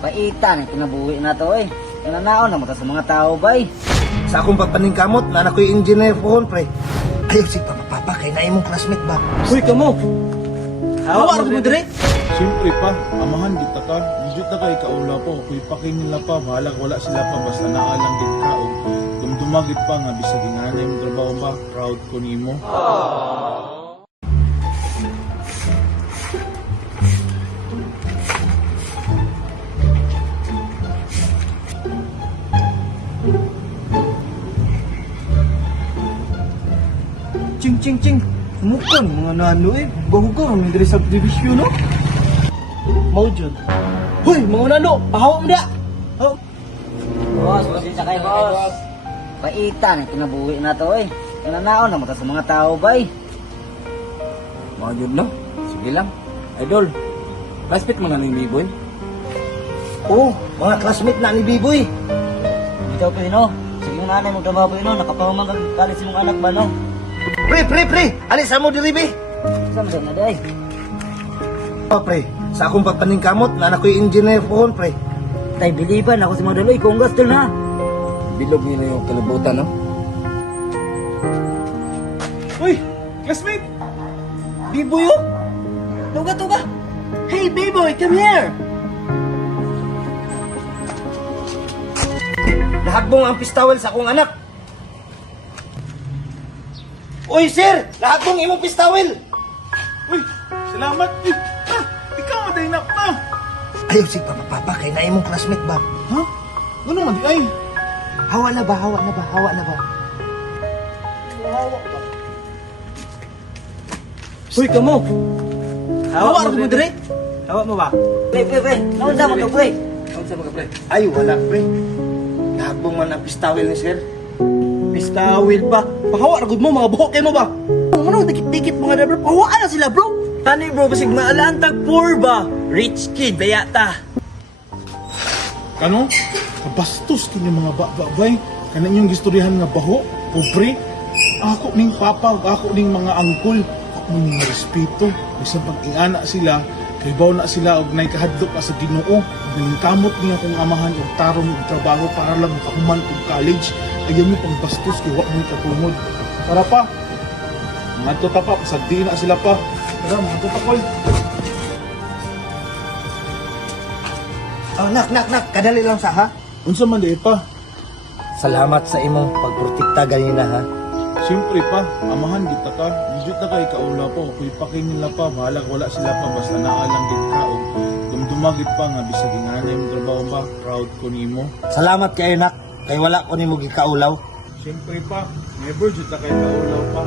Paitan, kinabuhi na to eh. Nananaon na mo ta sa mga tao bay. Sa akong pagpaningkamot na anak ko yung engineer pohon, pre. Ayaw si Papa, kay na imong classmate ba? Uy, kamo! Hawa mo dire? Siyempre pa, amahan kita ka. Dijut na kay kaula po. Kuy paking nila pa, bahalag wala sila pa. Basta naalang din ka. O dumdumagit pa nga, bisag inganay mong trabaho ba? Proud ko nimo. Ching, ching, ching. Mukan, mga nano eh. Bahugaw, may dire sa division, no? Maujud. Hoy, mga nano, pahawa mo na! Oh. Boss, pasensya kayo boss. Paitan, kinabuhi na to eh. Nananaon na mo ta sa mga tao bay. Mga yun, no? Sige lang. Idol, classmate mo na ng Biboy? Oo, mga classmate na ni Biboy. Dito po no. Sige mo nanay mo trabaho po no. Nakapahumang kag kalit sa mong anak ba no? Pre, alis mo diri, be. Saan mo na day? Oh, pre, sa akong pagpaningkamot na anak ko yung engineer pohon, pre. Tay biliban ako si Madaloy kung gusto na. Bilog nila yung kalibutan, no? Uy, classmate! Biboy, oh! Tuga! Hey, Biboy, come here! Lahagbong ang pistawel sa akong anak. Uy, sir! Lahagbong imong pistawel! Uy, salamat. Uy, ikaw maday na pa. Ayaw si Papa, kay na imong classmate ba? Ha? Ano man di ay? Hawa na ba? Uy, kamo! Hawa mo dire? Hawa mo ba? Pre. Naunsa mo to pre? Ano sa mga pre? Ay, wala, pre. Lahagbong man ang pistawel ni sir. Pistawil pa. Pahawa ragod mo, mga buhok kayo mo ba? Ano, dikit-dikit mga dabra. Pahawaan na sila, bro. Tani, bro, basig maalantag poor ba? Rich kid, bayata. Kano? Kabastos kini mga babay. Kanan yung gistoryahan nga baho, pobre. Ako ning papa, ako ning mga angkol. Ako ning mga respeto. Bisan pag ingana sila, kay baw na sila og nay kahadlok ka sa Ginoo. Kamot niya kung amahan og tarong og trabaho para lang makahuman og college. Ayaw mo pang bastos kay wa mo katungod. Para pa. Mga tota pa, pasagdi na sila pa. Tara, mga tota koy. Oh, nak. Kadali lang sa ha. Unsa man di pa? Salamat sa imong pagprotekta ganina ha. Siyempre pa, amahan kita ka. Dijut na kay kaula po. Kuy paking nila pa, bahalag wala sila pa. Basta naalang din ka. O dumdumagit pa nga, bisag inganay mong trabaho ba? Proud ko nimo. Salamat kayo, nak. Kay wala ko nimo gikaulaw. Siyempre pa, never jud na kay kaulaw pa.